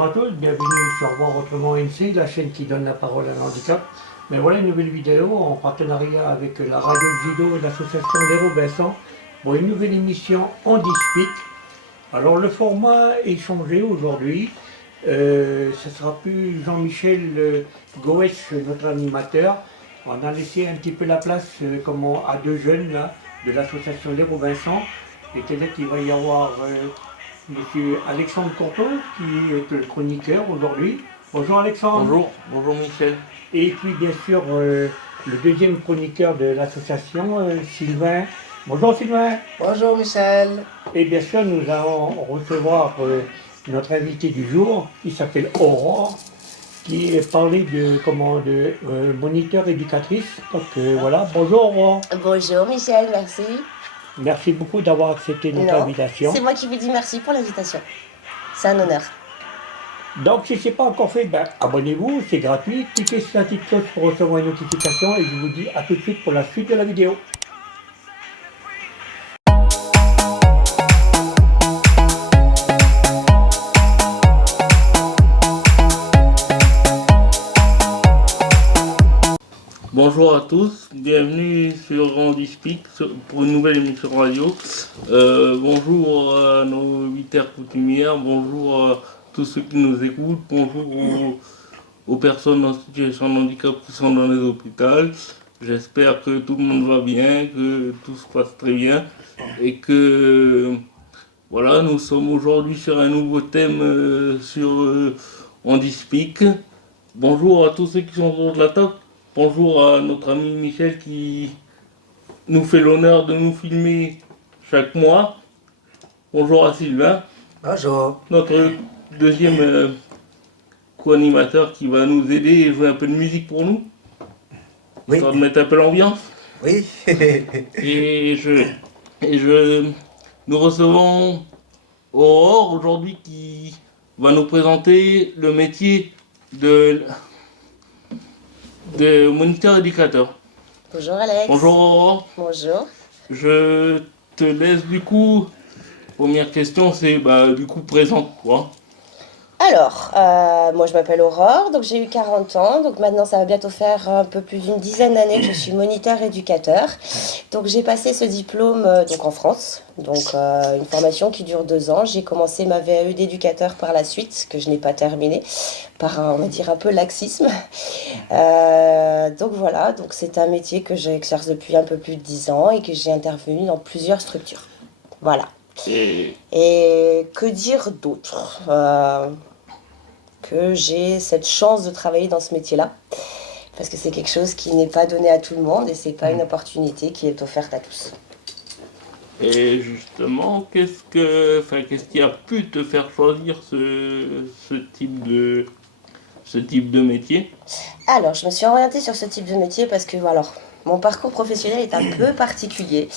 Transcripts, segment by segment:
Bonjour à tous, bienvenue sur Voir Autrement MC, la chaîne qui donne la parole à l'handicap. Mais voilà une nouvelle vidéo en partenariat avec la radio Judo et l'association Les Robinson pour une nouvelle émission Handispic. Alors le format est changé aujourd'hui. Ce sera plus Jean-Michel Goes, notre animateur. On a laissé un petit peu la place à deux jeunes là, de l'association Les Robinson. Et c'est-à-dire qu'il va y avoir Monsieur Alexandre Courteau, qui est le chroniqueur aujourd'hui. Bonjour Alexandre. Bonjour Michel. Et puis bien sûr le deuxième chroniqueur de l'association, Sylvain. Bonjour Sylvain. Bonjour Michel. Et bien sûr nous allons recevoir notre invité du jour, qui s'appelle Aurore, qui est parlé de moniteur éducatrice. Donc voilà, bonjour Aurore. Bonjour Michel, merci. Merci beaucoup d'avoir accepté notre invitation. C'est moi qui vous dis merci pour l'invitation. C'est un honneur. Donc, si ce n'est pas encore fait, abonnez-vous, c'est gratuit. Cliquez sur la petite cloche pour recevoir une notification et je vous dis à tout de suite pour la suite de la vidéo. Bonjour à tous, bienvenue sur Handispic pour une nouvelle émission radio. Bonjour à nos militaires coutumières, bonjour à tous ceux qui nous écoutent, bonjour aux personnes en situation de handicap qui sont dans les hôpitaux. J'espère que tout le monde va bien, que tout se passe très bien et que voilà, nous sommes aujourd'hui sur un nouveau thème sur Handispic. Bonjour à tous ceux qui sont autour de la table. Bonjour à notre ami Michel qui nous fait l'honneur de nous filmer chaque mois. Bonjour à Sylvain. Bonjour. Notre deuxième co-animateur qui va nous aider et jouer un peu de musique pour nous. Oui. Histoire de mettre un peu l'ambiance. Oui. Nous recevons Aurore aujourd'hui qui va nous présenter le métier de moniteur éducateur. Bonjour Alex. Bonjour Aurore. Bonjour. Je te laisse du coup, première question c'est du coup présente-toi. Alors, moi je m'appelle Aurore, donc j'ai eu 40 ans, donc maintenant ça va bientôt faire un peu plus d'une dizaine d'années que je suis moniteur éducateur. Donc j'ai passé ce diplôme donc en France, donc une formation qui dure 2 ans. J'ai commencé ma VAE d'éducateur par la suite, que je n'ai pas terminée, par on va dire un peu laxisme. Donc voilà, donc c'est un métier que j'exerce depuis un peu plus de 10 ans et que j'ai intervenu dans plusieurs structures. Voilà. Et que dire d'autre que j'ai cette chance de travailler dans ce métier-là, parce que c'est quelque chose qui n'est pas donné à tout le monde et c'est pas une opportunité qui est offerte à tous. Et justement, qu'est-ce qui a pu te faire choisir ce type de métier? Alors, je me suis orientée sur ce type de métier parce que, mon parcours professionnel est un peu particulier.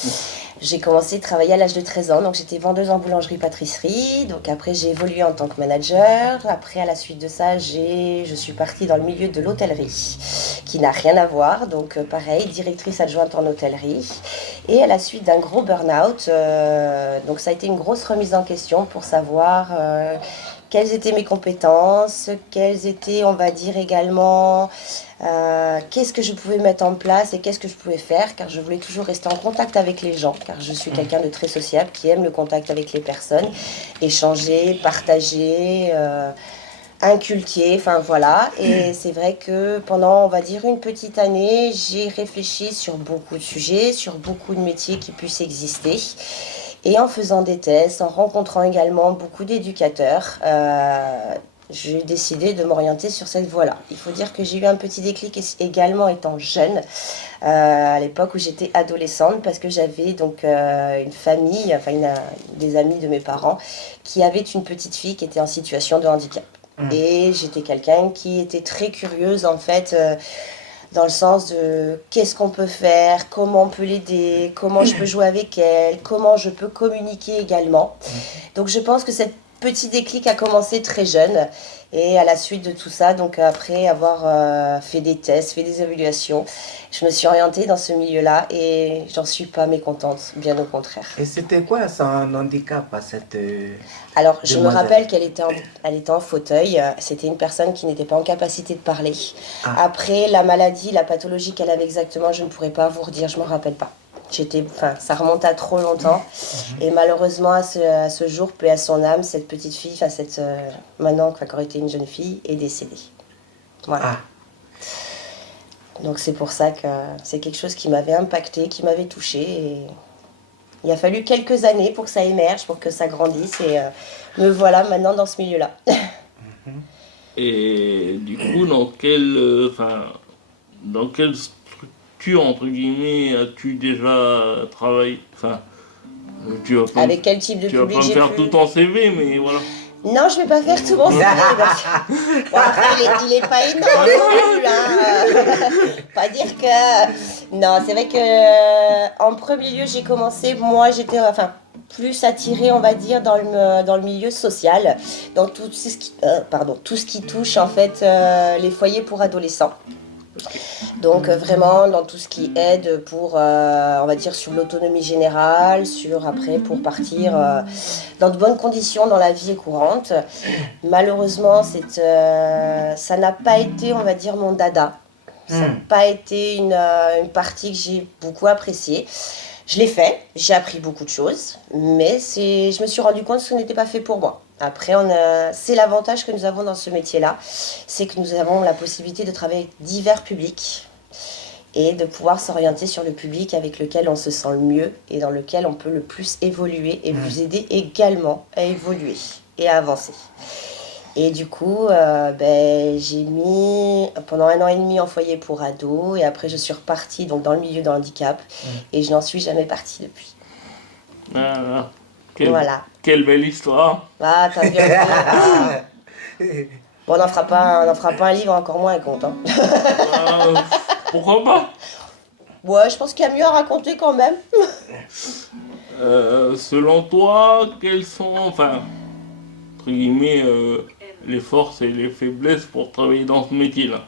J'ai commencé à travailler à l'âge de 13 ans, donc j'étais vendeuse en boulangerie-pâtisserie. Donc après, j'ai évolué en tant que manager. Après, à la suite de ça, je suis partie dans le milieu de l'hôtellerie, qui n'a rien à voir. Donc pareil, directrice adjointe en hôtellerie. Et à la suite d'un gros burn-out, donc ça a été une grosse remise en question pour savoir quelles étaient mes compétences, quelles étaient, on va dire également, qu'est-ce que je pouvais mettre en place et qu'est-ce que je pouvais faire, car je voulais toujours rester en contact avec les gens, car je suis quelqu'un de très sociable, qui aime le contact avec les personnes, échanger, partager, inculquer, enfin voilà. Et c'est vrai que pendant, on va dire, une petite année, j'ai réfléchi sur beaucoup de sujets, sur beaucoup de métiers qui puissent exister. Et en faisant des tests, en rencontrant également beaucoup d'éducateurs, j'ai décidé de m'orienter sur cette voie-là. Il faut dire que j'ai eu un petit déclic également étant jeune, à l'époque où j'étais adolescente, parce que j'avais donc une famille, des amis de mes parents, qui avaient une petite fille qui était en situation de handicap. Et j'étais quelqu'un qui était très curieuse en fait, dans le sens de qu'est-ce qu'on peut faire, comment on peut l'aider, comment je peux jouer avec elle, comment je peux communiquer également. Donc je pense que cette petit déclic a commencé très jeune. Et à la suite de tout ça, donc après avoir fait des tests, fait des évaluations, je me suis orientée dans ce milieu-là et j'en suis pas mécontente, bien au contraire. Et c'était quoi son handicap à cette Alors, je me demoiselle? rappelle elle était en fauteuil. C'était une personne qui n'était pas en capacité de parler. Ah. Après, la maladie, la pathologie qu'elle avait exactement, je ne pourrais pas vous redire, je ne me rappelle pas. Ça remonte à trop longtemps. Et malheureusement, à ce jour, paix à son âme, cette petite fille, maintenant, qui a encore été une jeune fille, est décédée. Voilà. Ah. Donc c'est pour ça que c'est quelque chose qui m'avait impacté, qui m'avait touchée. Et il a fallu quelques années pour que ça émerge, pour que ça grandisse. Et me voilà maintenant dans ce milieu-là. Et du coup, dans quelle structure, entre guillemets, as-tu déjà travaillé? Enfin, tu vas pas, Avec quel type de tu vas public pas me j'ai faire pu... tout ton CV, mais voilà. Non, je vais pas faire tout mon CV. Bon, après, il est pas énorme non plus, hein. Pas dire que... Non, c'est vrai que en premier lieu, j'ai commencé, moi, j'étais plus attirée, on va dire, dans le milieu social, dans tout ce qui touche, en fait, les foyers pour adolescents. Donc vraiment dans tout ce qui aide pour, on va dire, sur l'autonomie générale, après pour partir dans de bonnes conditions dans la vie courante. Malheureusement, ça n'a pas été, on va dire, mon dada. Ça n'a pas été une partie que j'ai beaucoup appréciée. Je l'ai fait, j'ai appris beaucoup de choses, mais je me suis rendu compte que ce n'était pas fait pour moi. Après, c'est l'avantage que nous avons dans ce métier-là, c'est que nous avons la possibilité de travailler avec divers publics et de pouvoir s'orienter sur le public avec lequel on se sent le mieux et dans lequel on peut le plus évoluer et vous aider également à évoluer et à avancer. Et du coup, j'ai mis pendant 1 an et demi en foyer pour ados et après je suis repartie donc, dans le milieu de handicap et je n'en suis jamais partie depuis. Ah, Voilà. Quelle belle histoire. Ah, t'as bien vu. Bon, on n'en fera pas un livre, encore moins un conte. Hein. Pourquoi pas? Ouais, je pense qu'il y a mieux à raconter quand même. Selon toi, quelles sont, entre guillemets, les forces et les faiblesses pour travailler dans ce métier-là?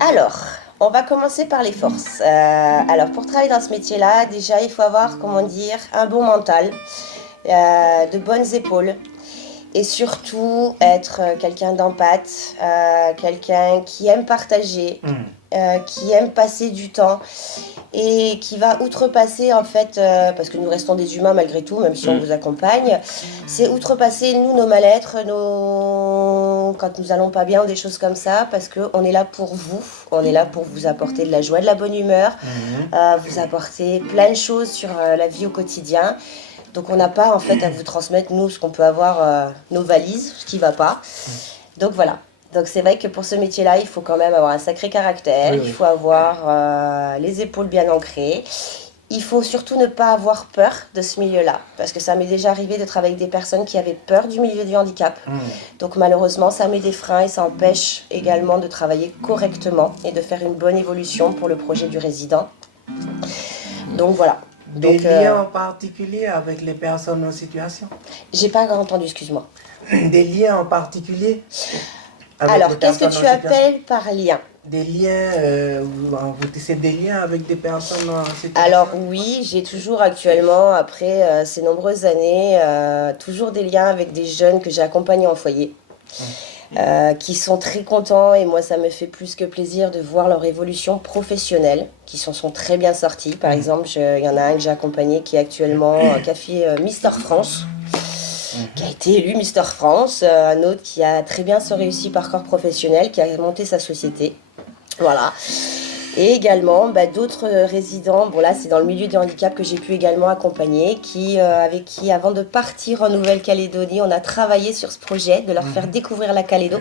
Alors, on va commencer par les forces. Alors, pour travailler dans ce métier-là, déjà, il faut avoir, comment dire, un bon mental, de bonnes épaules. Et surtout, être quelqu'un d'empathe, quelqu'un qui aime partager, qui aime passer du temps et qui va outrepasser, en fait, parce que nous restons des humains malgré tout, même si on vous accompagne, c'est outrepasser, nous, nos mal-être, quand nous allons pas bien ou des choses comme ça, parce qu'on est là pour vous, on est là pour vous apporter de la joie, de la bonne humeur, vous apporter plein de choses sur la vie au quotidien. Donc on n'a pas en fait à vous transmettre, nous, ce qu'on peut avoir, nos valises, ce qui ne va pas. Donc voilà. Donc c'est vrai que pour ce métier-là, il faut quand même avoir un sacré caractère, il faut avoir les épaules bien ancrées. Il faut surtout ne pas avoir peur de ce milieu-là, parce que ça m'est déjà arrivé de travailler avec des personnes qui avaient peur du milieu du handicap. Donc malheureusement, ça met des freins et ça empêche également de travailler correctement et de faire une bonne évolution pour le projet du résident. Donc voilà. Des liens en particulier avec les personnes en situation? J'ai pas entendu, excuse-moi. Des liens en particulier avec Alors, les qu'est-ce que personnes tu en situation? appelles par lien? Des liens, vous tissez des liens avec des personnes en situation? Alors oui, j'ai toujours actuellement, après ces nombreuses années, toujours des liens avec des jeunes que j'ai accompagnés en foyer. Qui sont très contents et moi ça me fait plus que plaisir de voir leur évolution professionnelle, qui sont très bien sortis. Par exemple, il y en a un que j'ai accompagné qui est actuellement, qui a fait Mister France, qui a été élu Mister France, un autre qui a très bien se réussi parcours professionnel, qui a monté sa société. Voilà. Et également d'autres résidents, bon là c'est dans le milieu du handicap que j'ai pu également accompagner, avec qui avant de partir en Nouvelle-Calédonie, on a travaillé sur ce projet, de leur faire découvrir la Calédo,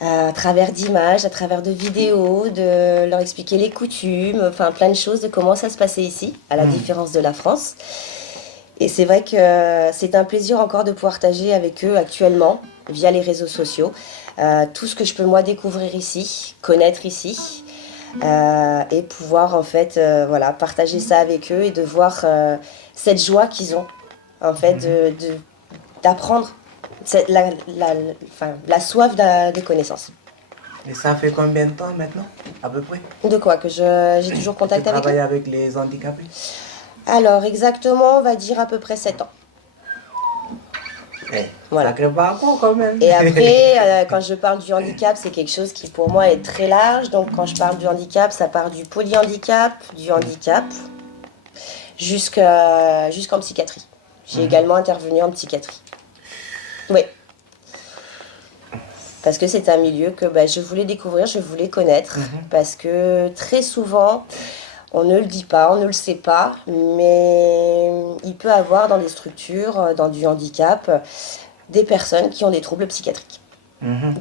à travers d'images, à travers de vidéos, de leur expliquer les coutumes, enfin plein de choses de comment ça se passait ici, à la différence de la France. Et c'est vrai que c'est un plaisir encore de pouvoir partager avec eux actuellement, via les réseaux sociaux, tout ce que je peux moi découvrir ici, connaître ici. Et pouvoir en fait partager ça avec eux et de voir cette joie qu'ils ont en fait d'apprendre C'est la soif de connaissances. Et ça fait combien de temps maintenant, à peu près? De quoi? Que j'ai toujours contact Tu avec eux? travailles avec les handicapés? Alors, exactement, on va dire à peu près 7 ans. Voilà. Sacré parcours quand même. Et après, quand je parle du handicap, c'est quelque chose qui pour moi est très large. Donc quand je parle du handicap, ça part du polyhandicap, du handicap, jusqu'en psychiatrie. J'ai également intervenu en psychiatrie. Oui. Parce que c'est un milieu que je voulais découvrir, je voulais connaître. Parce que très souvent, on ne le dit pas, on ne le sait pas, mais il peut avoir dans des structures, dans du handicap, des personnes qui ont des troubles psychiatriques.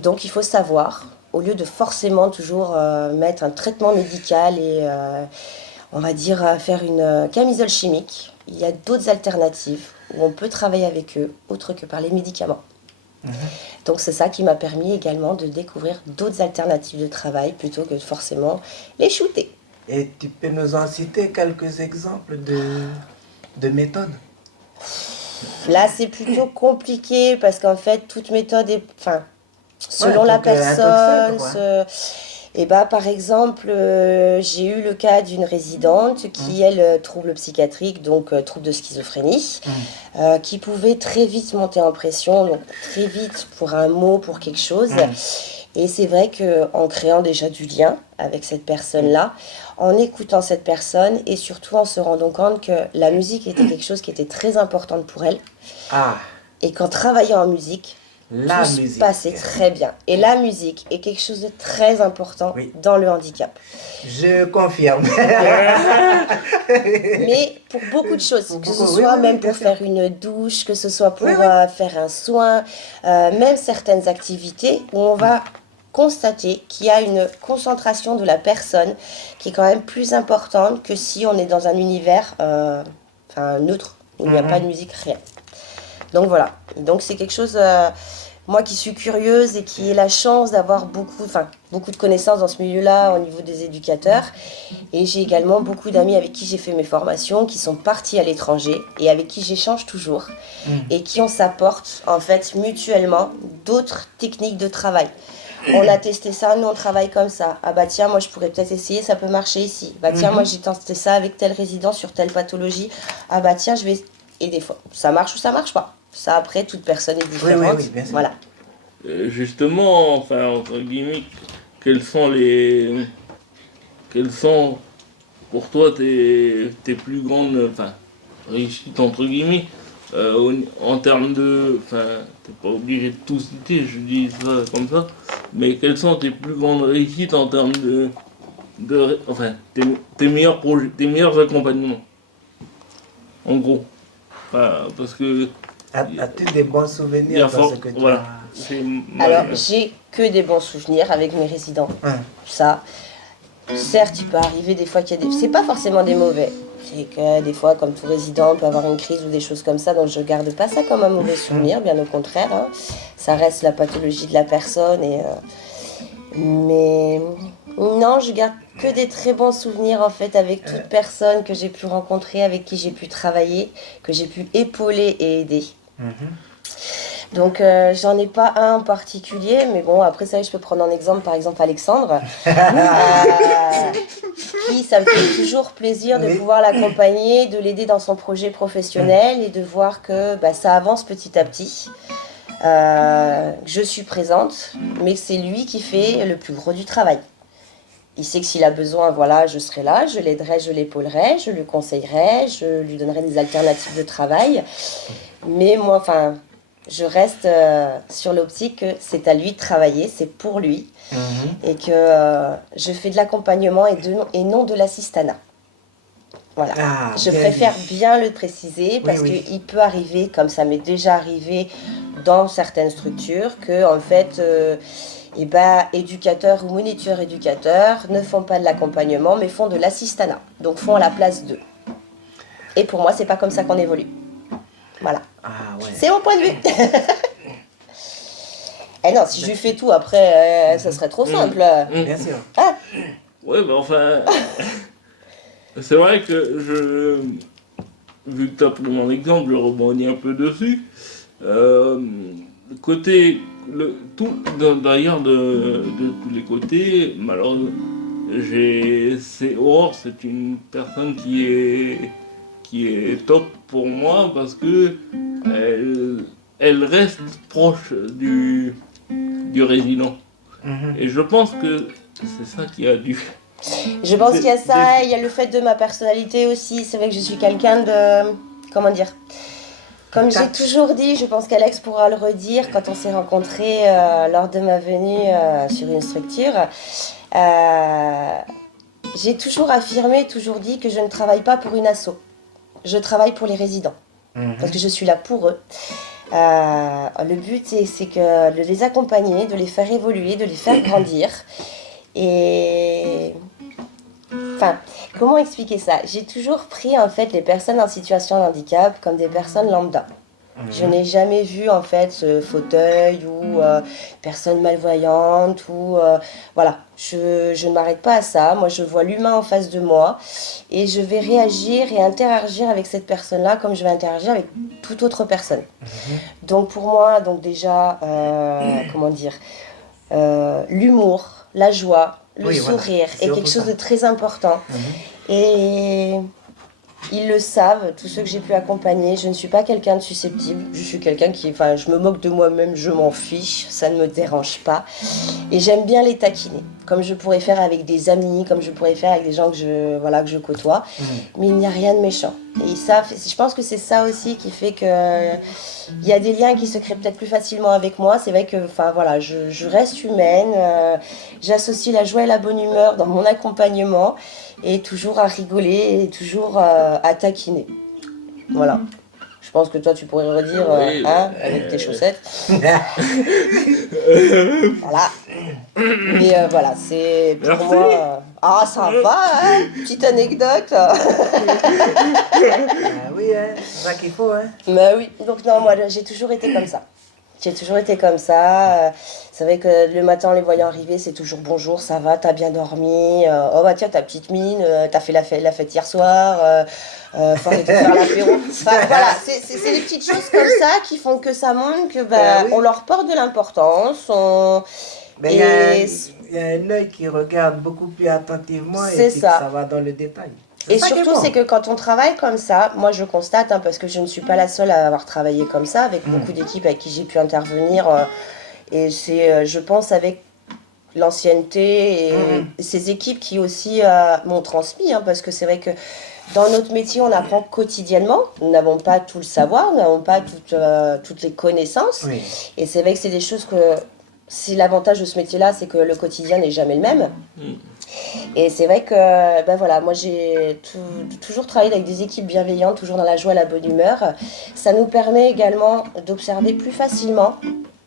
Donc il faut savoir, au lieu de forcément toujours mettre un traitement médical et on va dire faire une camisole chimique, il y a d'autres alternatives où on peut travailler avec eux, autre que par les médicaments. Donc c'est ça qui m'a permis également de découvrir d'autres alternatives de travail plutôt que forcément les shooter. Et tu peux nous en citer quelques exemples de méthodes? Là, c'est plutôt compliqué parce qu'en fait, toute méthode est, selon la un truc personne. simple, Et par exemple, j'ai eu le cas d'une résidente qui, elle, trouble psychiatrique, donc trouble de schizophrénie, qui pouvait très vite monter en pression, donc très vite pour un mot, pour quelque chose. Et c'est vrai qu'en créant déjà du lien avec cette personne-là, en écoutant cette personne et surtout en se rendant compte que la musique était quelque chose qui était très importante pour elle. Et qu'en travaillant en musique, tout se passait très bien. Et la musique est quelque chose de très important dans le handicap. Je confirme. Mais pour beaucoup de choses, que ce soit même pour faire une douche, que ce soit pour faire un soin, même certaines activités où on va constater qu'il y a une concentration de la personne qui est quand même plus importante que si on est dans un univers neutre, où il n'y a pas de musique réelle. Donc voilà, donc c'est quelque chose, moi qui suis curieuse et qui ai la chance d'avoir beaucoup de connaissances dans ce milieu-là au niveau des éducateurs. Et j'ai également beaucoup d'amis avec qui j'ai fait mes formations, qui sont partis à l'étranger et avec qui j'échange toujours. Et qui on s'apporte en fait mutuellement d'autres techniques de travail. On a testé ça, nous on travaille comme ça. Ah bah tiens, moi je pourrais peut-être essayer, ça peut marcher ici. Bah tiens, moi j'ai testé ça avec tel résident sur telle pathologie. Ah bah tiens, je vais... Et des fois, ça marche ou ça marche pas. Ça après, toute personne est différente. Oui, bien sûr. Voilà. Justement, entre guillemets, quelles sont pour toi tes plus grandes réussites, entre guillemets, en termes de... t'es pas obligé de tout citer, je dis ça comme ça, mais quelles sont tes plus grandes réussites en termes tes meilleurs projets, tes meilleurs accompagnements, en gros. Parce que... As-tu des bons souvenirs dans ce que tu as... Alors, j'ai que des bons souvenirs avec mes résidents. Ça, certes, il peut arriver des fois qu'il y a des... C'est pas forcément des mauvais. C'est que des fois, comme tout résident, on peut avoir une crise ou des choses comme ça, donc je garde pas ça comme un mauvais souvenir, bien au contraire. Ça reste la pathologie de la personne. Mais non, je garde que des très bons souvenirs en fait avec toute personne que j'ai pu rencontrer, avec qui j'ai pu travailler, que j'ai pu épauler et aider. Donc j'en ai pas un en particulier, mais bon après ça je peux prendre un exemple, par exemple Alexandre, qui ça me fait toujours plaisir de pouvoir l'accompagner, de l'aider dans son projet professionnel et de voir que ça avance petit à petit. Je suis présente, mais c'est lui qui fait le plus gros du travail. Il sait que s'il a besoin, voilà, je serai là, je l'aiderai, je l'épaulerai, je lui conseillerai, je lui donnerai des alternatives de travail. Mais moi, je reste sur l'optique que c'est à lui de travailler, c'est pour lui. Et que je fais de l'accompagnement et non de l'assistanat. Voilà. Je préfère bien le préciser parce qu'il peut arriver, comme ça m'est déjà arrivé dans certaines structures, que en fait, éducateurs ou moniteurs éducateurs ne font pas de l'accompagnement, mais font de l'assistanat. Donc font à la place d'eux. Et pour moi, c'est pas comme ça qu'on évolue. Voilà. C'est mon point de vue. Eh non, si je lui fais tout après, ça serait trop simple. Bien sûr. Ouais, c'est vrai que vu que tu as pris mon exemple, je rebondis un peu dessus. d'ailleurs de tous les côtés, malheureusement, Aurore, c'est une personne qui est top pour moi parce que elle reste proche du résident. Et je pense que c'est ça qui a dû. Je pense qu'il y a ça, il y a le fait de ma personnalité aussi. C'est vrai que je suis quelqu'un de... Comment dire? Comme j'ai toujours dit, je pense qu'Alex pourra le redire, quand on s'est rencontrés lors de ma venue sur une structure, j'ai toujours affirmé, toujours dit que je ne travaille pas pour une asso. Je travaille pour les résidents, parce que je suis là pour eux. Le but, c'est que de les accompagner, de les faire évoluer, de les faire grandir. Et... Enfin, comment expliquer ça? J'ai toujours pris en fait les personnes en situation de handicap comme des personnes lambda. Je n'ai jamais vu en fait ce fauteuil ou personne malvoyante ou voilà. Je ne m'arrête pas à ça. Moi, je vois l'humain en face de moi et je vais réagir et interagir avec cette personne-là comme je vais interagir avec toute autre personne. Donc pour moi, donc déjà, comment dire, l'humour, la joie, le sourire est quelque chose de très important. Et ils le savent, tous ceux que j'ai pu accompagner. Je ne suis pas quelqu'un de susceptible. Je suis quelqu'un qui... Enfin, je me moque de moi-même, je m'en fiche. Ça ne me dérange pas. Et j'aime bien les taquiner. Comme je pourrais faire avec des amis, comme je pourrais faire avec des gens que je côtoie. Mais il n'y a rien de méchant. Et ça, je pense que c'est ça aussi qui fait que... Il y a des liens qui se créent peut-être plus facilement avec moi. C'est vrai que, enfin voilà, je reste humaine. J'associe la joie et la bonne humeur dans mon accompagnement. Et toujours à rigoler et toujours à taquiner. Voilà. Je pense que toi, tu pourrais redire, avec tes chaussettes. Voilà. Mais voilà, c'est pour Merci. moi... Ah, ça va, hein? Petite anecdote. Oui, hein, c'est ça qu'il faut. Hein. Mais oui, donc non, moi, j'ai toujours été comme ça. J'ai toujours été comme ça. C'est vrai que le matin, en les voyant arriver, c'est toujours bonjour, ça va, t'as bien dormi. Oh bah tiens, ta petite mine, t'as fait la fête hier soir. Faut arrêter de faire l'apéro. Enfin, voilà, c'est les petites choses comme ça qui font que ça montre que Oui. on leur porte de l'importance. Mais il y a un œil qui regarde beaucoup plus attentivement et C'est puis ça. ça va dans le détail. Et ça qui est surtout, bon. c'est que quand on travaille comme ça, moi je constate, parce que je ne suis pas la seule à avoir travaillé comme ça, avec beaucoup d'équipes avec qui j'ai pu intervenir, et c'est, je pense, avec l'ancienneté et ces équipes qui aussi m'ont transmis, parce que c'est vrai que dans notre métier, on apprend quotidiennement, nous n'avons pas tout le savoir, nous n'avons pas toutes les connaissances, Oui. et c'est vrai que c'est des choses que, c'est l'avantage de ce métier-là, c'est que le quotidien n'est jamais le même. Et c'est vrai que voilà, moi j'ai toujours travaillé avec des équipes bienveillantes, toujours dans la joie et la bonne humeur. Ça nous permet également d'observer plus facilement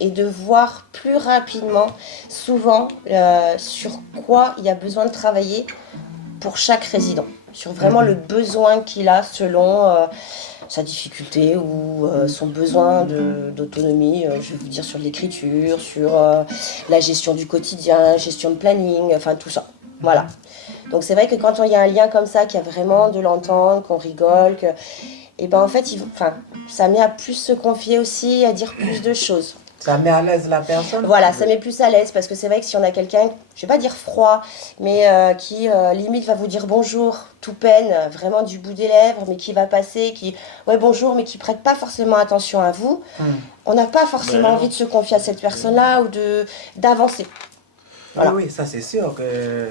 et de voir plus rapidement, souvent, sur quoi il y a besoin de travailler pour chaque résident. Sur vraiment le besoin qu'il a selon sa difficulté ou son besoin d'autonomie, je vais vous dire sur l'écriture, sur la gestion du quotidien, gestion de planning, enfin tout ça. Voilà. Donc c'est vrai que quand il y a un lien comme ça, qu'il y a vraiment de l'entente, qu'on rigole, et ben en fait, ça met à plus se confier aussi, à dire plus de choses. Ça met à l'aise la personne. Voilà, ça met plus à l'aise parce que c'est vrai que si on a quelqu'un, je vais pas dire froid, mais qui limite va vous dire bonjour, tout peine, vraiment du bout des lèvres, mais qui va passer, ouais bonjour, mais qui prête pas forcément attention à vous, on n'a pas forcément envie de se confier à cette personne-là ou d'avancer. Voilà. Oui, ça c'est sûr que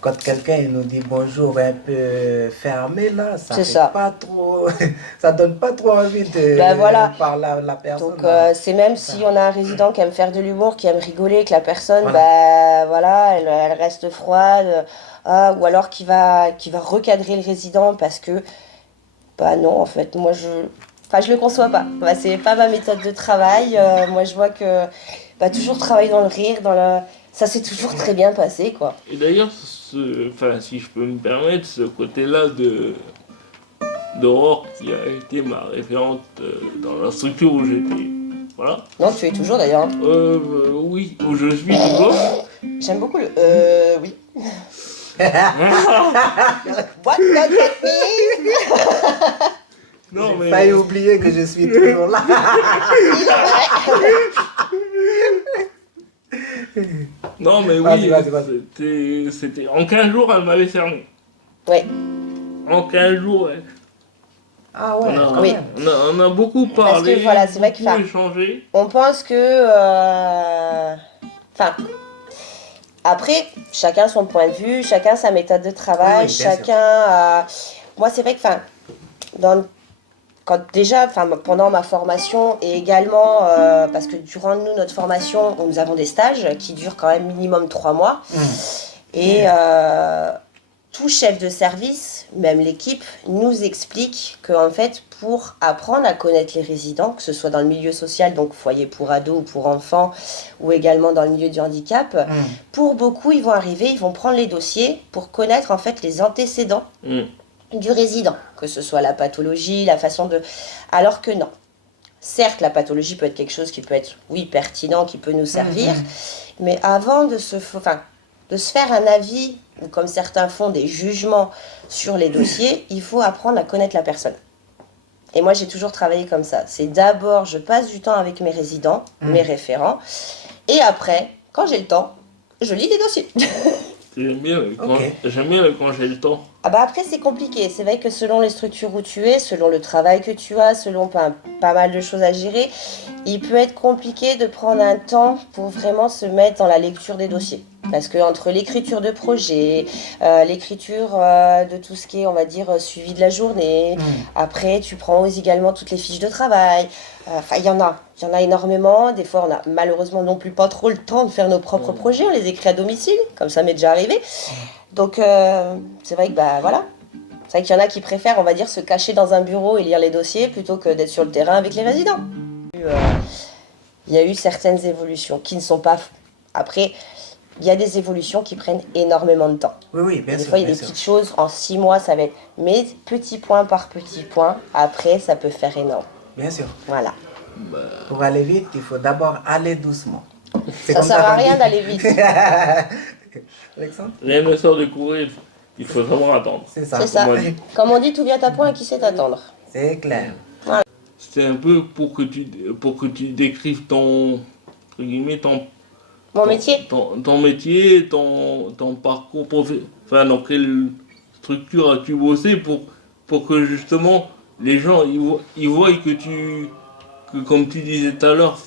quand quelqu'un il nous dit bonjour un peu fermé là, ça C'est fait ça. pas trop, ça donne pas trop envie de voilà. parler à la personne. Donc là. c'est même si on a un résident qui aime faire de l'humour, qui aime rigoler, que la personne, elle reste froide, ou alors qui va recadrer le résident parce que, non, en fait, moi je le conçois pas. C'est pas ma méthode de travail. Moi je vois que toujours travailler dans le rire, ça s'est toujours très bien passé, quoi. Et d'ailleurs, si je peux me permettre, ce côté-là d'Aurore qui a été ma référente dans la structure où j'étais. Voilà. Non, tu es toujours d'ailleurs. Oui, où je suis toujours. J'aime beaucoup le oui. What does that mean? Non, J'ai mais. failli oublier que je suis toujours là. Non, mais Vas-y, oui, vas-y. c'était. En 15 jours, elle m'avait cerné. Ouais. En 15 jours, ouais. Ah ouais, quand Oui. même. On a beaucoup Parce parlé, que voilà, c'est vrai que, beaucoup enfin, échangé. on pense que... Enfin, après, chacun son point de vue, chacun sa méthode de travail, Oui, oui, bien sûr. chacun... Moi, c'est vrai que, enfin, dans, quand déjà, enfin, pendant ma formation et également, parce que durant notre formation, nous avons des stages qui durent quand même minimum 3 mois. Et tout chef de service, même l'équipe, nous explique qu'en fait, pour apprendre à connaître les résidents, que ce soit dans le milieu social, donc foyer pour ados ou pour enfants, ou également dans le milieu du handicap, pour beaucoup, ils vont arriver, ils vont prendre les dossiers pour connaître en fait les antécédents du résident, que ce soit la pathologie, la façon de... Alors que non. Certes, la pathologie peut être quelque chose qui peut être, oui, pertinent, qui peut nous servir, mais avant de se faire un avis, ou comme certains font des jugements sur les dossiers, il faut apprendre à connaître la personne. Et moi, j'ai toujours travaillé comme ça. C'est d'abord, je passe du temps avec mes résidents, mes référents, et après, quand j'ai le temps, je lis des dossiers. J'aime bien, quand j'ai le temps. Ah bah après, c'est compliqué. C'est vrai que selon les structures où tu es, selon le travail que tu as, selon pas mal de choses à gérer, il peut être compliqué de prendre un temps pour vraiment se mettre dans la lecture des dossiers. Parce que entre l'écriture de projet, l'écriture de tout ce qui est, on va dire, suivi de la journée, après tu prends également toutes les fiches de travail. Enfin, il y en a énormément. Des fois, on a malheureusement non plus pas trop le temps de faire nos propres projets. On les écrit à domicile, comme ça m'est déjà arrivé. Donc, c'est vrai que, bah voilà. C'est vrai qu'il y en a qui préfèrent, on va dire, se cacher dans un bureau et lire les dossiers plutôt que d'être sur le terrain avec les résidents. Il y a eu certaines évolutions qui ne sont pas... Après, il y a des évolutions qui prennent énormément de temps. Oui, oui, bien Des sûr. fois, il y a bien des sûr. petites choses, en 6 mois, ça va être... Mais petit point par petit point, après, ça peut faire énorme. Bien sûr. Voilà. Pour aller vite, il faut d'abord aller doucement. C'est Ça comme sert à qu'on rien dit. d'aller vite. Alexandre? Rien ne sort de courir, il faut vraiment attendre. C'est ça. C'est ça. Comment dire. Comme on dit, tout vient à point à qui sait attendre. C'est clair. C'est un peu pour que tu décrives ton, entre guillemets, Mon métier. ton métier, ton parcours professionnel. Enfin, dans quelle structure as-tu bossé pour que justement les gens ils voient que comme tu disais tout à l'heure,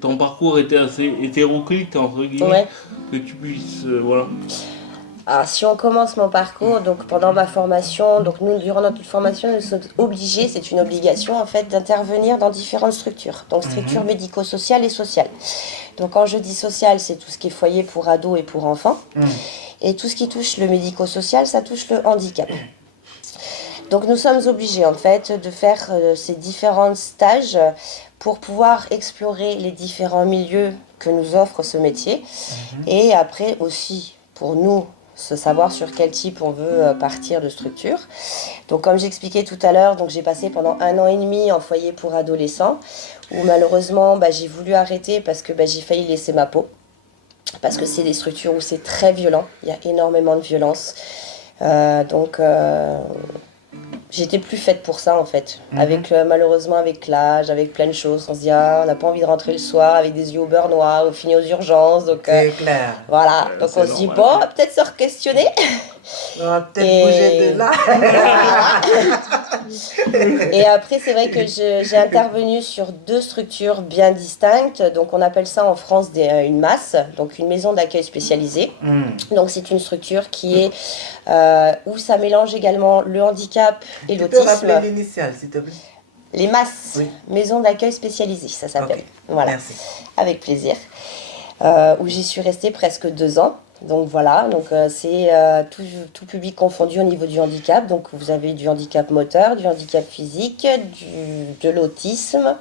ton parcours était assez hétéroclite, entre guillemets, Ouais. que tu puisses, voilà. Alors, si on commence mon parcours, donc pendant ma formation, donc nous, durant notre formation, nous sommes obligés, c'est une obligation en fait, d'intervenir dans différentes structures. Donc, structures médico-sociales et sociales. Donc, quand je dis social, c'est tout ce qui est foyer pour ados et pour enfants. Et tout ce qui touche le médico-social, ça touche le handicap. Donc, nous sommes obligés en fait de faire ces différents stages pour pouvoir explorer les différents milieux que nous offre ce métier. Et après aussi, pour nous, se savoir sur quel type on veut partir de structure. Donc comme j'expliquais tout à l'heure, donc j'ai passé pendant 1 an et demi en foyer pour adolescents, où malheureusement j'ai voulu arrêter parce que j'ai failli laisser ma peau. Parce que c'est des structures où c'est très violent, il y a énormément de violence. Donc j'étais plus faite pour ça en fait. Avec malheureusement avec l'âge, avec plein de choses, on se dit on n'a pas envie de rentrer le soir avec des yeux au beurre noir, ou finir aux urgences. Donc C'est clair. voilà, donc c'est on se dit normal. bon, peut-être se re-questionner. On va peut-être Et- bouger de là. Et après, c'est vrai que j'ai intervenu sur 2 structures bien distinctes. Donc, on appelle ça en France une MAS, donc une maison d'accueil spécialisée. Donc, c'est une structure qui est où ça mélange également le handicap et Tu peux rappeler l'autisme. l'initiale, s'il te plaît? Les MAS, Oui. maison d'accueil spécialisée, ça s'appelle. Ok. Voilà, Merci. avec plaisir. Où j'y suis restée presque 2 ans. Donc voilà, donc c'est tout public confondu au niveau du handicap. Donc vous avez du handicap moteur, du handicap physique, de l'autisme.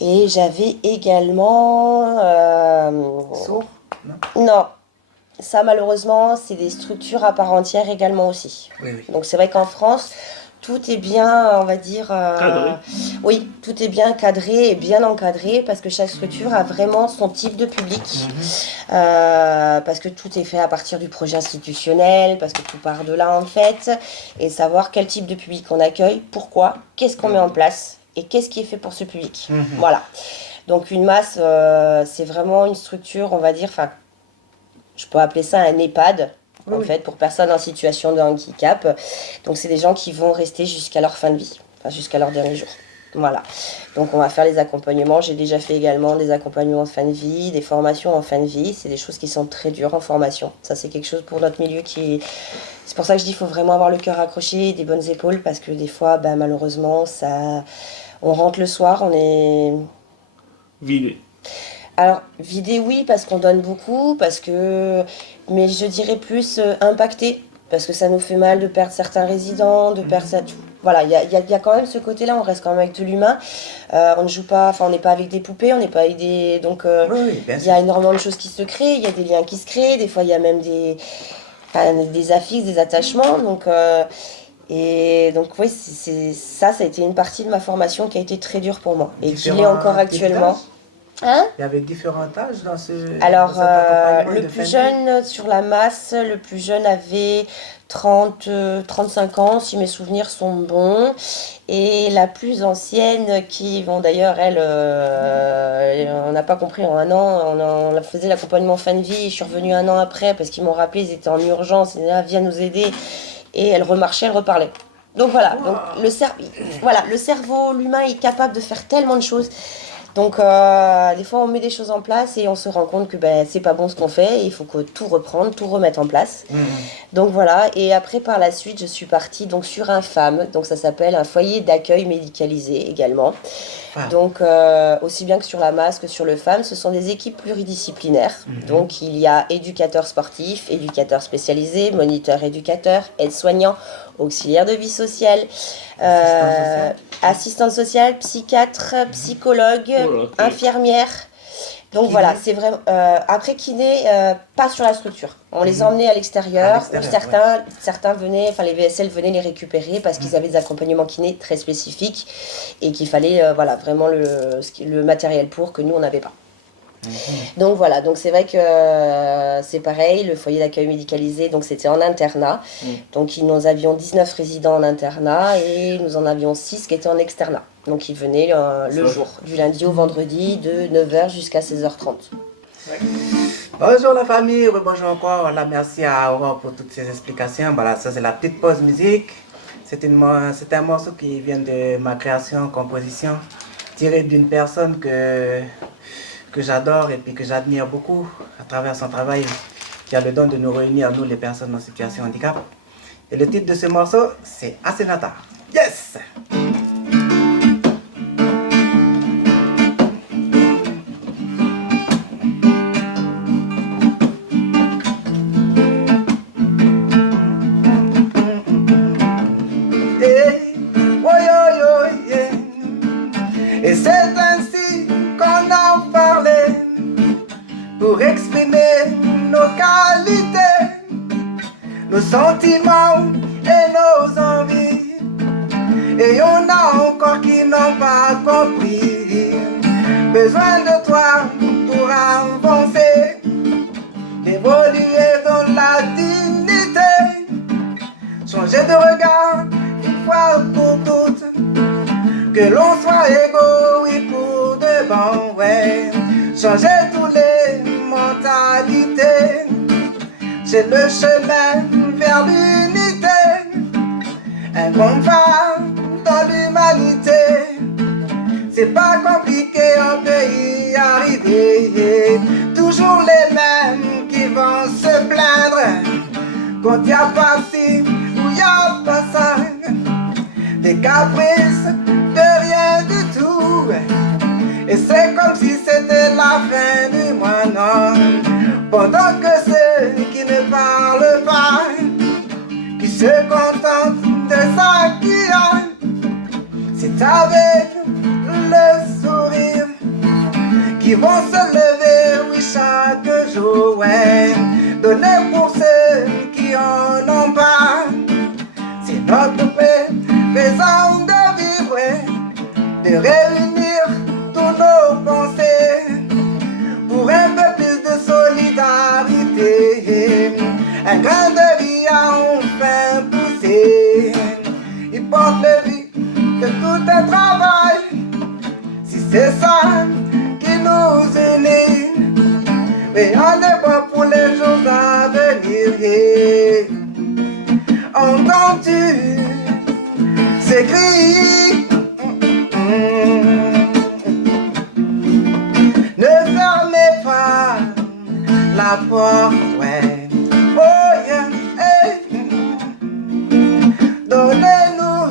Et j'avais également... Sourd? non, ça malheureusement, c'est des structures à part entière également aussi. Oui, oui. Donc c'est vrai qu'en France, tout est bien, on va dire... Cadré. Oui, tout est bien cadré et bien encadré parce que chaque structure a vraiment son type de public. Parce que tout est fait à partir du projet institutionnel, parce que tout part de là en fait. Et savoir quel type de public on accueille, pourquoi, qu'est-ce qu'on met en place et qu'est-ce qui est fait pour ce public. Voilà. Donc une masse, c'est vraiment une structure, on va dire, enfin, je peux appeler ça un EHPAD. En fait, pour personnes en situation de handicap. Donc, c'est des gens qui vont rester jusqu'à leur fin de vie, enfin, jusqu'à leur dernier jour. Voilà. Donc, on va faire les accompagnements. J'ai déjà fait également des accompagnements de fin de vie, des formations en fin de vie. C'est des choses qui sont très dures en formation. Ça, c'est quelque chose pour notre milieu qui est... C'est pour ça que je dis qu'il faut vraiment avoir le cœur accroché et des bonnes épaules parce que des fois, malheureusement, on rentre le soir, on est... Vidé. Alors, vidé, oui, parce qu'on donne beaucoup, mais je dirais plus impacté, parce que ça nous fait mal de perdre certains résidents, de perdre ça. Voilà, il y a quand même ce côté-là, on reste quand même avec de l'humain. On ne joue pas, enfin, on n'est pas avec des poupées, on n'est pas avec des. Donc, il y a énormément de choses qui se créent, il y a des liens qui se créent, des fois, il y a même des affixes, des attachements. Et donc, oui, ça a été une partie de ma formation qui a été très dure pour moi, et qui l'est encore actuellement. Hein? Il y avait différents âges dans ce. Alors, dans cet accompagnement le de plus fin de vie. jeune sur la masse, le plus jeune avait 35 ans, si mes souvenirs sont bons. Et la plus ancienne, qui, bon d'ailleurs, elle, on n'a pas compris en 1 an, on faisait l'accompagnement fin de vie, je suis revenue 1 an après parce qu'ils m'ont rappelé, ils étaient en urgence, ils disaient, ah, viens nous aider. Et elle remarchait, elle reparlait. Donc voilà, donc, le cerveau, l'humain est capable de faire tellement de choses. Donc, des fois, on met des choses en place et on se rend compte que c'est pas bon ce qu'on fait. Et il faut tout reprendre, tout remettre en place. Donc voilà. Et après, par la suite, je suis partie donc sur un FAM. Donc, ça s'appelle un foyer d'accueil médicalisé également. Donc, aussi bien que sur la masse que sur le FAM, ce sont des équipes pluridisciplinaires. Donc, il y a éducateurs sportifs, éducateurs spécialisés, moniteurs éducateurs, aides-soignants, auxiliaires de vie sociale, assistante sociale, psychiatre, psychologue, infirmière. Donc Kiné. voilà, c'est vraiment. Après kiné, pas sur la structure. On les emmenait à l'extérieur. Où certains venaient, enfin les VSL venaient les récupérer parce qu'ils avaient des accompagnements kiné très spécifiques et qu'il fallait vraiment le matériel pour que nous on n'avait pas. Donc voilà, donc c'est vrai que c'est pareil, le foyer d'accueil médicalisé, donc c'était en internat. Donc nous avions 19 résidents en internat et nous en avions 6 qui étaient en externat. Donc ils venaient le jour, du lundi au vendredi, de 9h jusqu'à 16h30. Bonjour la famille, bonjour encore. Voilà, merci à Aurore pour toutes ces explications. Voilà, ça c'est la petite pause musique. C'est un morceau qui vient de ma création, composition, tiré d'une personne que j'adore et puis que j'admire beaucoup à travers son travail, qui a le don de nous réunir, nous les personnes en situation de handicap. Et le titre de ce morceau, c'est Asenata. Yes! Et c'est ainsi qu'on en parlait pour exprimer nos qualités, nos sentiments et nos envies. Et on a encore qui n'ont pas compris. Besoin de toi pour avancer, d'évoluer dans la dignité, changer de regard une fois pour toutes. Que l'on soit égaux, oui, pour de bon, ouais. Changer toutes les mentalités. C'est le chemin vers l'unité. Un combat dans l'humanité. C'est pas compliqué, on peut y arriver. Toujours les mêmes qui vont se plaindre quand y a pas ci ou y a pas ça. Des caprices de rien du tout. Et c'est comme si c'était la fin du mois, non. Pendant que ceux qui ne parlent pas, qui se contentent de ça qu'il y a, c'est avec le sourire qui vont se lever, oui, chaque jour, ouais. Donner pour ceux qui en ont pas, c'est notre préférence. Un grain de vie a enfin poussé. Il porte le vie de tout un travail. Si c'est ça qui nous unit, mais on est bon pour les jours à venir. Entends-tu ces cris? Ne fermez pas la porte, ouais. Oh yeah, hey. Donnez-nous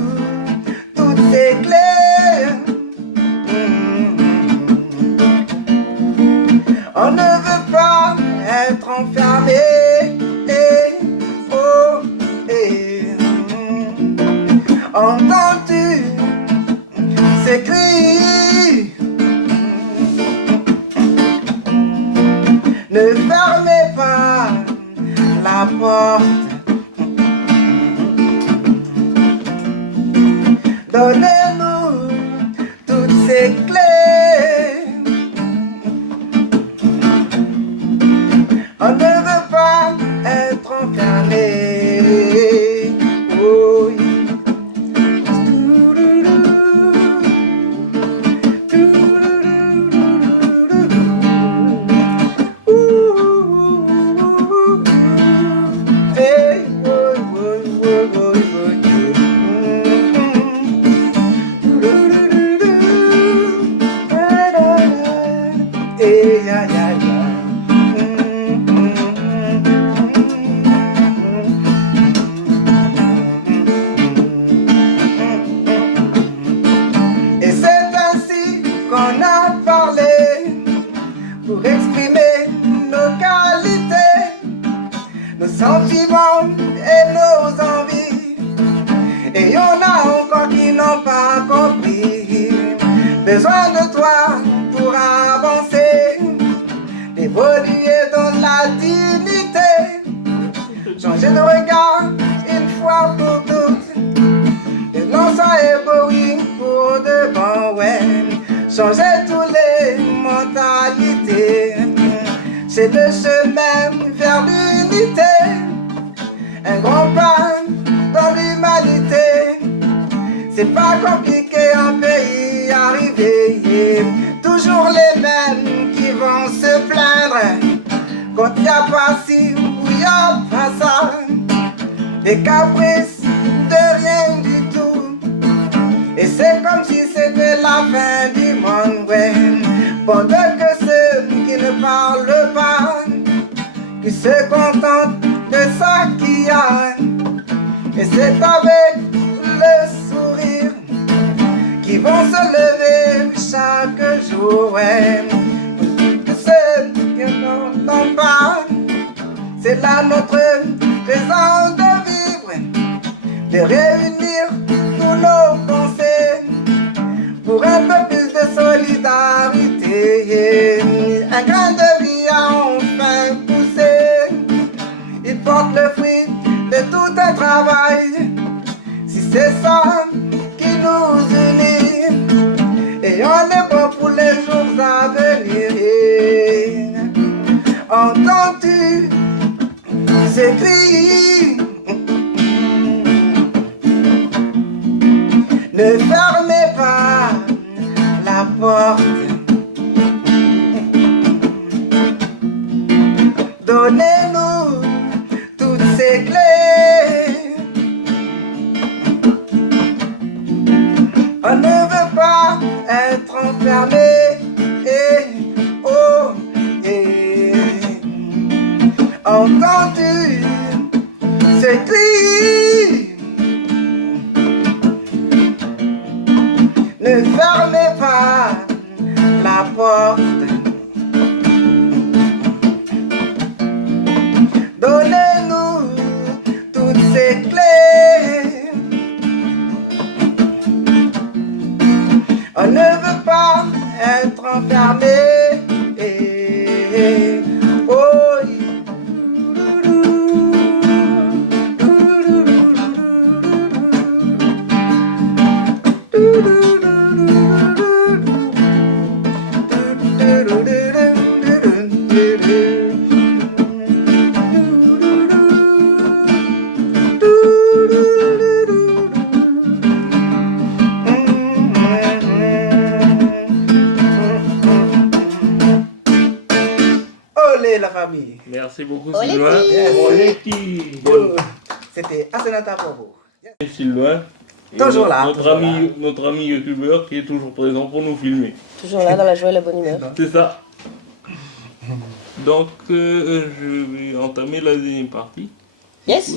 toutes ces clés. On ne veut pas être enfermé. Oh, entends-tu ces cris? Ne fermez pas la porte. Donnez-nous toutes ces clés. On ne veut pas être enfermé. Oh, hey, yeah, yeah, yeah. Et c'est ainsi qu'on a parlé pour exprimer nos qualités, nos sentiments et nos envies. Et y en a encore qui n'ont pas compris. Besoin de toi pour avancer, évoluer dans la dignité, changer de regard une fois pour toutes, et lancer éblouir pour de bon, ouais. Changer toutes les mentalités, c'est le chemin vers l'unité, un grand pas dans l'humanité. C'est pas compliqué, on peut y arriver. Toujours les mêmes qui vont se plaindre quand y a pas ci ou y a pas ça. Des caprices de rien du tout. Et c'est comme si c'était la fin du monde, ouais. Pendant que ceux qui ne parlent pas, qui se contentent de ça qu'il y a. Et c'est avec le sourire qui vont se lever chaque jour, ouais. Ceux qui n'entendent pas, c'est là notre raison de vivre, de réunir tous nos pensées pour un peu plus de solidarité. Un grain de vie a enfin poussé, il porte le fruit de tout un travail. Si c'est ça qui nous unit, et on est bon pour les jours à venir. Entends-tu ces cris? Ne fermez pas la porte. Donnez-nous toutes ces clés. On ne veut pas être enfermé. Oh, entends-tu ces cris? Ne fermez pas la porte. Donnez-nous toutes ces clés. On ne veut pas être enfermé. Oh, olé la famille. Merci beaucoup, Olé, Sylvain. Yes. Bon, les petits. Yo, c'était Asenata pour vous. Et Sylvain. Et Toujours là, Notre toujours ami, là. notre ami youtubeur qui est toujours présent pour nous filmer. Toujours là dans la joie et la bonne humeur. C'est ça. Donc, je vais entamer la deuxième partie. Yes.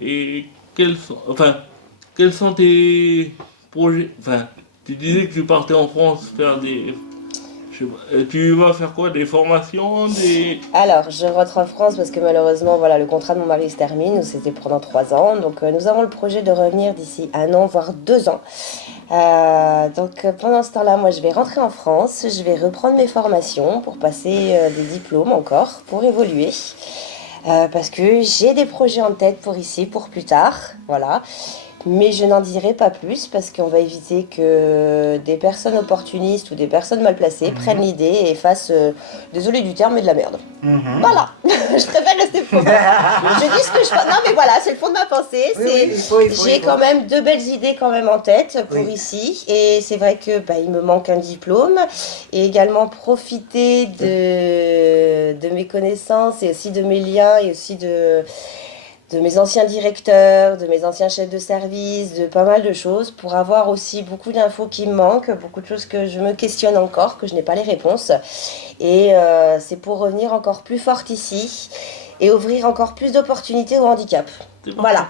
Et quels sont tes projets? Enfin, tu disais que tu partais en France faire des... Je sais pas, tu vas faire quoi? Des formations? Alors, je rentre en France parce que malheureusement, voilà, le contrat de mon mari se termine. C'était pendant 3 ans. Donc, nous avons le projet de revenir d'ici 1 an, voire 2 ans. Donc, pendant ce temps-là, moi, je vais rentrer en France. Je vais reprendre mes formations pour passer des diplômes encore, pour évoluer. Parce que j'ai des projets en tête pour ici, pour plus tard. Voilà. Mais je n'en dirai pas plus parce qu'on va éviter que des personnes opportunistes ou des personnes mal placées prennent l'idée et fassent, désolé du terme, mais de la merde. Voilà, je préfère rester faux. Je dis ce que je pense. Non mais voilà, c'est le fond de ma pensée. Oui, J'ai quand même 2 belles idées quand même en tête pour Oui. ici. Et c'est vrai que il me manque un diplôme. Et également profiter de mes connaissances et aussi de mes liens et aussi de mes anciens directeurs, de mes anciens chefs de service, de pas mal de choses, pour avoir aussi beaucoup d'infos qui me manquent, beaucoup de choses que je me questionne encore, que je n'ai pas les réponses. Et c'est pour revenir encore plus forte ici et ouvrir encore plus d'opportunités au handicap. Voilà.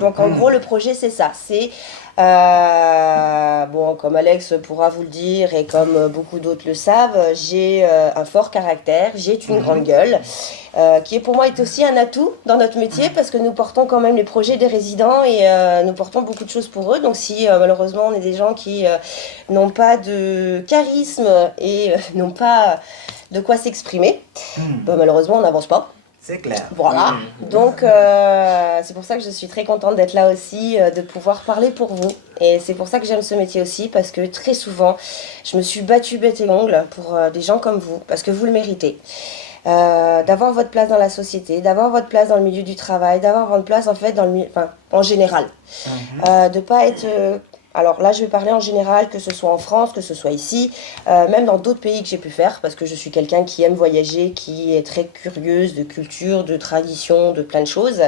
Donc en gros, le projet, c'est ça. C'est, bon, comme Alex pourra vous le dire et comme beaucoup d'autres le savent, j'ai un fort caractère, j'ai une grande gueule, qui est pour moi est aussi un atout dans notre métier parce que nous portons quand même les projets des résidents et nous portons beaucoup de choses pour eux. Donc si malheureusement on est des gens qui n'ont pas de charisme et n'ont pas de quoi s'exprimer, malheureusement on n'avance pas. C'est clair. Voilà, donc c'est pour ça que je suis très contente d'être là aussi, de pouvoir parler pour vous. Et c'est pour ça que j'aime ce métier aussi, parce que très souvent, je me suis battue bec et ongle pour des gens comme vous, parce que vous le méritez. D'avoir votre place dans la société, d'avoir votre place dans le milieu du travail, d'avoir votre place en fait dans le milieu, enfin, en général. De pas être... alors là, je vais parler en général, que ce soit en France, que ce soit ici, même dans d'autres pays que j'ai pu faire, parce que je suis quelqu'un qui aime voyager, qui est très curieuse de culture, de tradition, de plein de choses.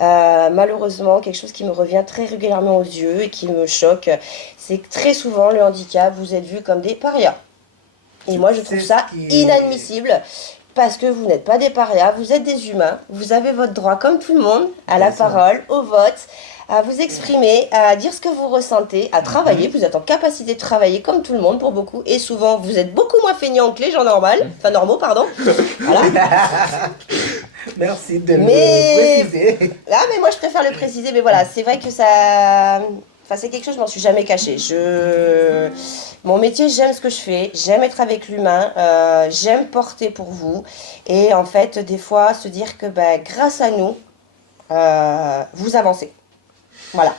Malheureusement, quelque chose qui me revient très régulièrement aux yeux et qui me choque, c'est que très souvent, le handicap, vous êtes vu comme des parias. Et moi, je trouve C'est ça ce qui est- inadmissible. Parce que vous n'êtes pas des parias, vous êtes des humains, vous avez votre droit comme tout le monde, à la Bien sûr. parole, au vote, à vous exprimer, à dire ce que vous ressentez, à travailler. Vous êtes en capacité de travailler comme tout le monde pour beaucoup. Et souvent, vous êtes beaucoup moins feignants que les gens normaux, pardon. Voilà. Merci de Mais- me préciser. Ah, mais moi, je préfère le préciser. Mais voilà, c'est vrai que ça... Enfin, c'est quelque chose, je m'en suis jamais cachée. Mon métier, j'aime ce que je fais. J'aime être avec l'humain. J'aime porter pour vous. Et en fait, des fois, se dire que grâce à nous, vous avancez. Voilà.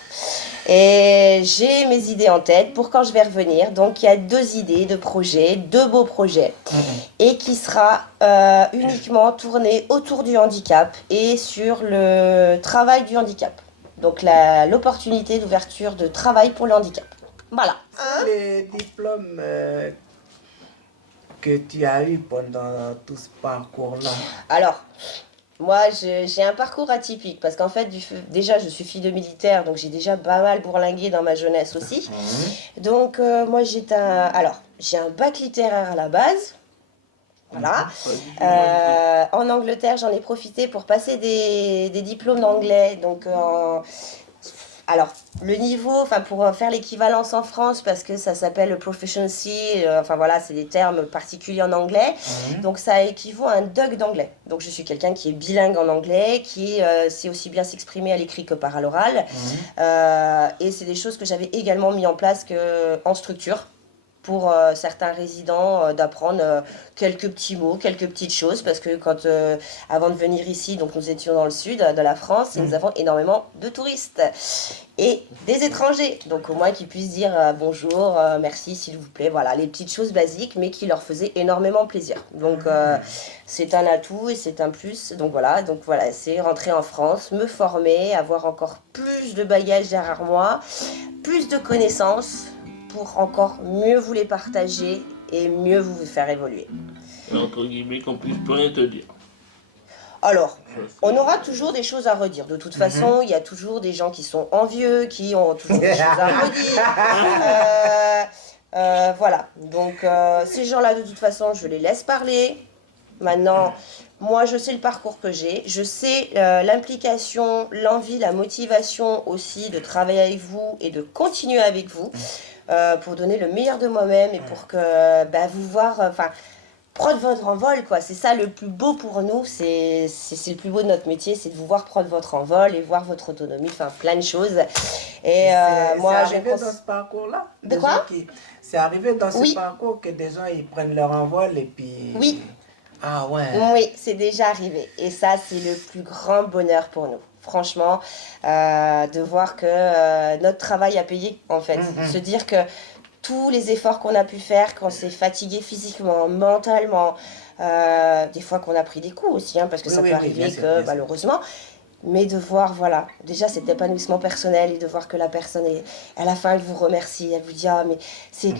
Et j'ai mes idées en tête pour quand je vais revenir. Donc, il y a 2 idées de projets, 2 beaux projets. Et qui sera uniquement tourné autour du handicap et sur le travail du handicap. Donc, l'opportunité d'ouverture de travail pour le handicap. Voilà. Les diplômes que tu as eu pendant tout ce parcours-là. Alors, moi, j'ai un parcours atypique parce qu'en fait, déjà, je suis fille de militaire, donc j'ai déjà pas mal bourlingué dans ma jeunesse aussi. Donc, moi, j'ai un bac littéraire à la base. Voilà. En Angleterre, j'en ai profité pour passer des diplômes d'anglais. Donc, alors, le niveau, enfin pour faire l'équivalence en France, parce que ça s'appelle le proficiency, enfin voilà, c'est des termes particuliers en anglais. Donc ça équivaut à un DUG d'anglais. Donc je suis quelqu'un qui est bilingue en anglais, qui sait aussi bien s'exprimer à l'écrit que par l'oral. Et c'est des choses que j'avais également mis en place en structure pour certains résidents d'apprendre quelques petits mots, quelques petites choses, parce que avant de venir ici, donc nous étions dans le sud de la France et nous avons énormément de touristes et des étrangers, donc au moins qu'ils puissent dire bonjour, merci s'il vous plaît, voilà, les petites choses basiques mais qui leur faisaient énormément plaisir. Donc c'est un atout et c'est un plus, donc voilà, c'est rentrer en France, me former, avoir encore plus de bagages derrière moi, plus de connaissances, pour encore mieux vous les partager et mieux vous faire évoluer. Et entre guillemets, qu'on puisse plus rien te dire. Alors, Ça, c'est- on aura toujours des choses à redire. De toute façon, il y a toujours des gens qui sont envieux, qui ont toujours des choses à redire. Voilà. Donc, ces gens-là, de toute façon, je les laisse parler. Maintenant, moi, je sais le parcours que j'ai. Je sais l'implication, l'envie, la motivation aussi de travailler avec vous et de continuer avec vous pour donner le meilleur de moi-même et pour que vous voir, prendre votre envol, quoi. C'est ça le plus beau pour nous. C'est le plus beau de notre métier, c'est de vous voir prendre votre envol et voir votre autonomie, enfin plein de choses. Et moi, c'est arrivé dans ce parcours-là. De des quoi gens c'est arrivé dans ce Oui. parcours que des gens ils prennent leur envol et puis. Oui. Ah ouais. Oui, c'est déjà arrivé. Et ça, c'est le plus grand bonheur pour nous. Franchement, de voir que notre travail a payé, en fait. Se dire que tous les efforts qu'on a pu faire, qu'on s'est fatigué physiquement, mentalement, des fois qu'on a pris des coups aussi, parce que Oui, ça oui, peut oui, arriver bien sûr, que bien sûr. malheureusement, mais de voir, voilà, déjà cet épanouissement personnel et de voir que la personne, à la fin, elle vous remercie, elle vous dit, ah, mais c'est...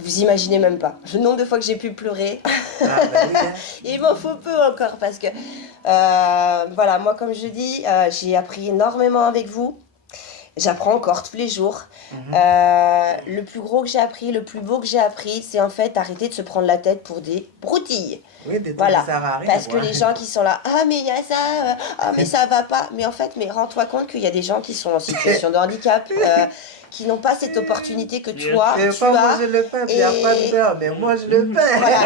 Vous imaginez même pas. Le nombre de fois que j'ai pu pleurer. Ah, ben oui, hein. Il m'en faut peu encore parce que, voilà, moi, comme je dis, j'ai appris énormément avec vous. J'apprends encore tous les jours. Le plus gros que j'ai appris, le plus beau que j'ai appris, c'est en fait arrêter de se prendre la tête pour des broutilles. Oui, des trucs Voilà, qui servent à rien, parce que quoi. les gens qui sont là, ah mais il y a ça, ah mais ça va pas. Mais en fait, mais rends-toi compte qu'il y a des gens qui sont en situation de handicap, qui n'ont pas cette opportunité que toi, Et tu pas as. manger le pain, il n'y a pas de beurre, mais moi je le pain. Voilà,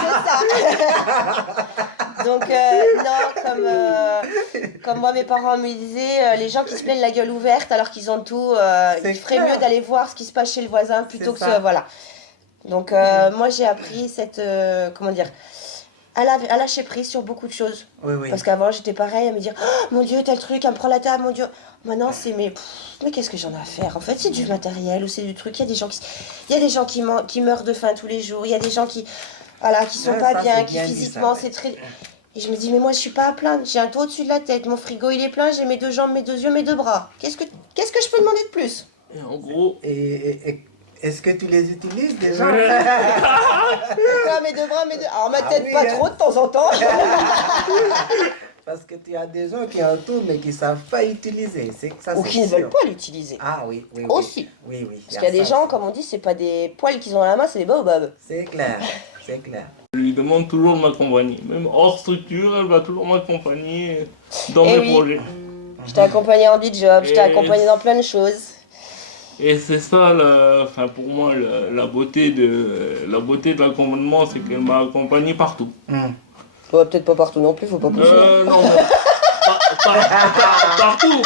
c'est ça. Donc, non, comme moi, mes parents me disaient, les gens qui se plaignent la gueule ouverte alors qu'ils ont tout, C'est il ferait clair. mieux d'aller voir ce qui se passe chez le voisin plutôt que C'est ça. voilà. Donc, moi, j'ai appris cette, comment dire, à lâcher prise sur beaucoup de choses. Oui, oui. Parce qu'avant, j'étais pareil à me dire, oh, mon Dieu, tel truc, à me prendre la table, mon Dieu. Maintenant, c'est, mais qu'est-ce que j'en ai à faire? En fait, c'est du matériel ou c'est du truc. Il y a des gens qui meurent de faim tous les jours. Il y a des gens qui, voilà, qui sont Ouais, pas ça, bien, c'est qui bien dit, physiquement, ça, c'est très... Et je me dis, mais moi, je suis pas à plaindre. J'ai un toit au-dessus de la tête. Mon frigo, il est plein. J'ai mes deux jambes, mes deux yeux, mes deux bras. Qu'est-ce que je peux demander de plus? Et en gros, Et est-ce que tu les utilises déjà? Quoi, mes deux bras, mes deux... Alors, ma Ah tête, oui, pas hein. trop de temps en temps. Parce que tu as des gens qui entourent mais qui ne savent pas utiliser. C'est que ça, Ou c'est qui ne sûr. veulent pas l'utiliser. Ah oui, oui, oui. Aussi. Oui, oui. Parce qu'il y a des gens, comme on dit, c'est pas des poils qu'ils ont à la main, c'est des baobabs. C'est clair, c'est clair. je lui demande toujours de m'accompagner. Même hors structure, elle va toujours m'accompagner dans Eh mes oui. projets. Je t'ai accompagné en job, je t'ai Et- accompagné dans plein de choses. Et c'est ça, pour moi, la beauté de l'accompagnement, c'est qu'elle m'a accompagné partout. Bon, peut-être pas partout non plus, faut pas pousser. Non, mais partout.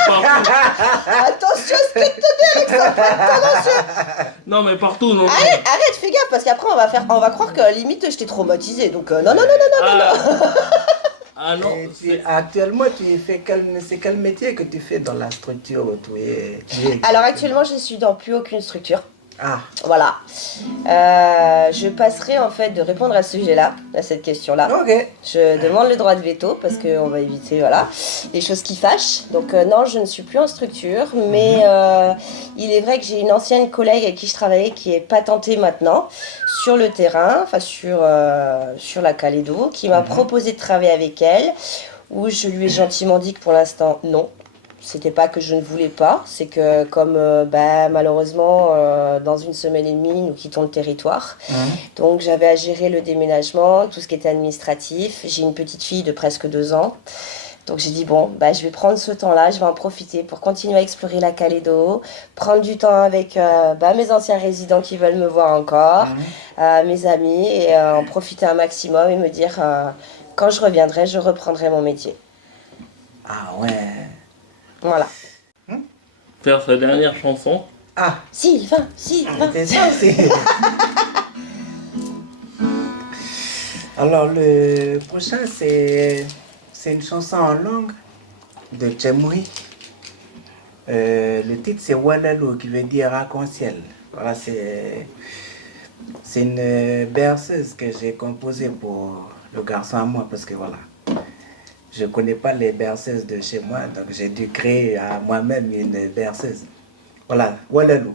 Attention à ce que tu te dis, Alexa. Non, mais partout, non. Arrête, fais gaffe, parce qu'après on va croire que limite je t'ai traumatisé. Donc non. Ah non, Et actuellement, c'est quel métier que tu fais dans la structure où tu es? Alors actuellement, je suis dans plus aucune structure. Ah, Voilà. Je passerai en fait de répondre à ce sujet-là, à cette question-là. ok. Je demande le droit de veto parce qu'on va éviter les choses qui fâchent. Donc non, je ne suis plus en structure, mais il est vrai que j'ai une ancienne collègue avec qui je travaillais qui est patentée maintenant sur le terrain, enfin sur la Calédo, qui m'a proposé de travailler avec elle, où je lui ai gentiment dit que pour l'instant non. C'était pas que je ne voulais pas, c'est que comme malheureusement dans une semaine et demie nous quittons le territoire. Donc j'avais à gérer le déménagement, tout ce qui était administratif. J'ai une petite fille de presque 2 ans. Donc j'ai dit bon, je vais prendre ce temps-là, je vais en profiter pour continuer à explorer la Calédo, prendre du temps avec mes anciens résidents qui veulent me voir encore, mes amis, et en profiter un maximum et me dire quand je reviendrai, je reprendrai mon métier. Ah ouais. Voilà. faire sa dernière chanson. Ah, Sylvain. c'est ça, c'est... Alors, le prochain, c'est une chanson en langue de Tchemoui. Le titre, c'est Walalou, qui veut dire arc-en-ciel. Voilà, c'est une berceuse que j'ai composée pour le garçon à moi, parce que voilà, je ne connais pas les berceuses de chez moi, donc j'ai dû créer à moi-même une berceuse. Voilà, Walalou.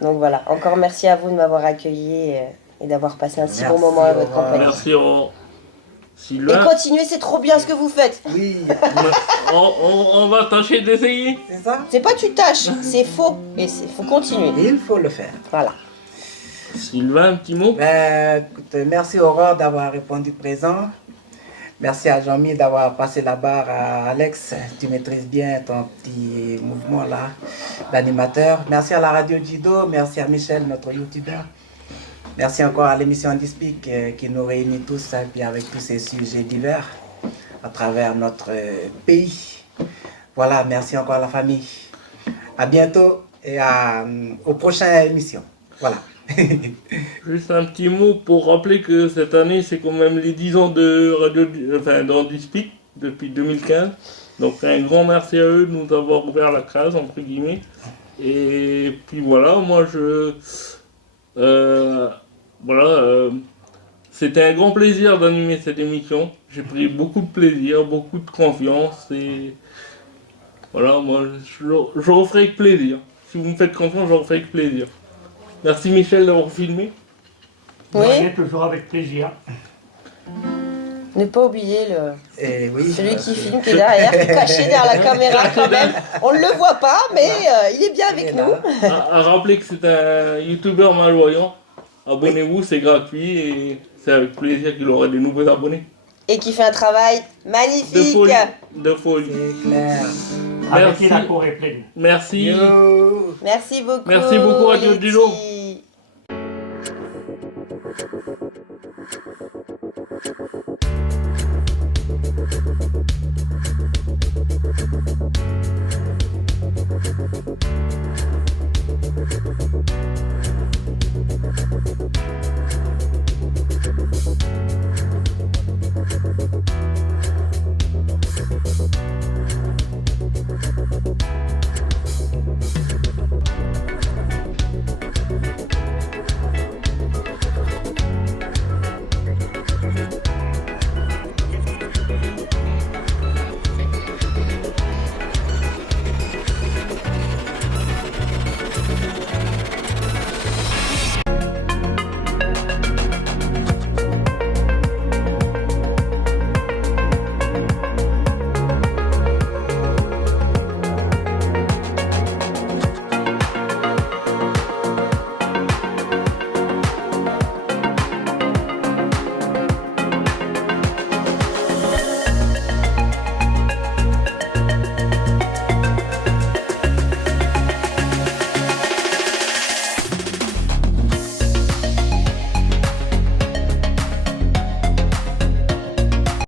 Donc voilà, encore merci à vous de m'avoir accueilli et d'avoir passé un si bon Merci, moment à votre Aurore. compagnie. Merci Aurore. Et Sylvain, continuez, c'est trop bien ce que vous faites. Oui, on va tâcher d'essayer. c'est ça. C'est pas tu tâches, c'est faux. Et il faut continuer. Il faut le faire. Voilà. Sylvain, un petit mot? Ben, écoute, merci Aurore d'avoir répondu présent. Merci à Jean-Mi d'avoir passé la barre à Alex. Tu maîtrises bien ton petit mouvement là d'animateur. Merci à la radio Jido. Merci à Michel, notre youtubeur. Merci encore à l'émission Andispic qui nous réunit tous et puis avec tous ces sujets divers à travers notre pays. Voilà, merci encore à la famille. À bientôt et aux prochaines émissions. Voilà. Juste un petit mot pour rappeler que cette année, c'est quand même les 10 ans de radio, enfin, d'Andispic depuis 2015. Donc un grand merci à eux de nous avoir ouvert la case, entre guillemets. Et puis voilà, moi c'était un grand plaisir d'animer cette émission. J'ai pris beaucoup de plaisir, beaucoup de confiance et voilà, moi je referai avec plaisir. Si vous me faites confiance, je referai avec plaisir. Merci Michel d'avoir filmé. Vous Oui. voyez, toujours avec plaisir. Ne pas oublier Et oui, celui qui filme, qui est derrière, qui est caché derrière la caméra quand même. On ne le voit pas, mais il est bien avec nous. À rappeler que c'est un youtubeur malvoyant. Abonnez-vous, c'est gratuit et c'est avec plaisir qu'il aura des nouveaux abonnés. Et qui fait un travail De magnifique. folie. De folie. c'est clair. Avec Merci. la cour est pleine. Merci. Yo. Merci beaucoup. Merci beaucoup, Radio Yeti. Dilo.